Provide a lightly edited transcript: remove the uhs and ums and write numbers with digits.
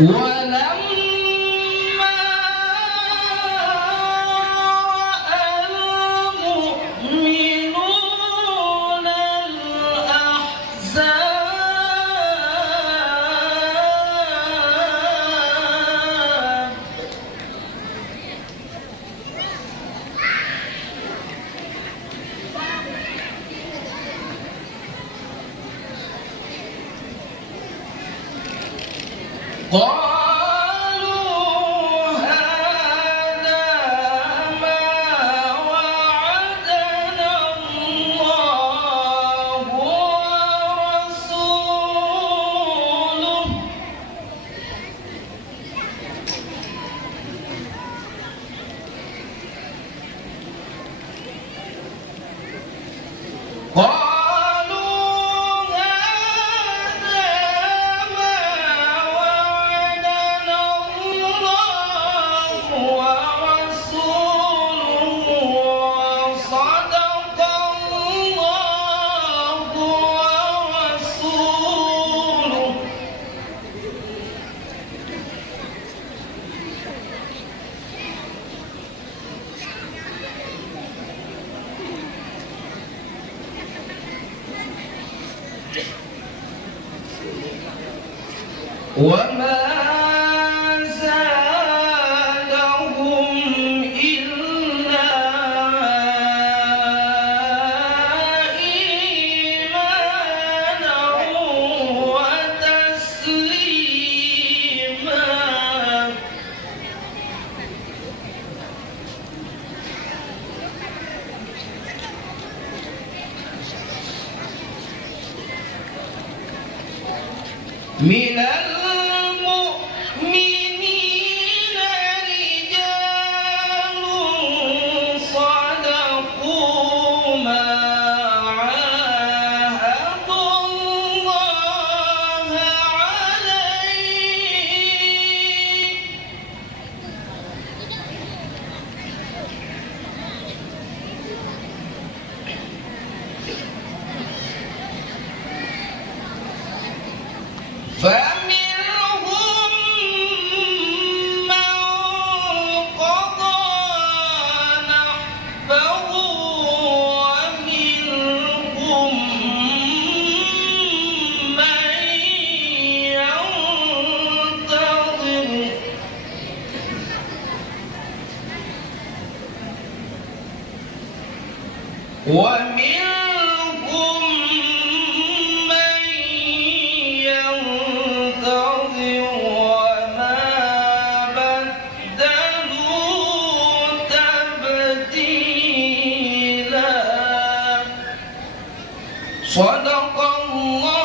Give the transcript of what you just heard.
ولما رأى المؤمنون الأحزاب قالوا هذا ما وعدنا الله ورسوله وما زادهم إلا إيمانا وتسليما من المؤمنين رجال صدقوا ما عاهدوا الله عليه فمنهم من قضى نحبه ومنهم من ينتظر وما بدلوا تبديلا صدق الله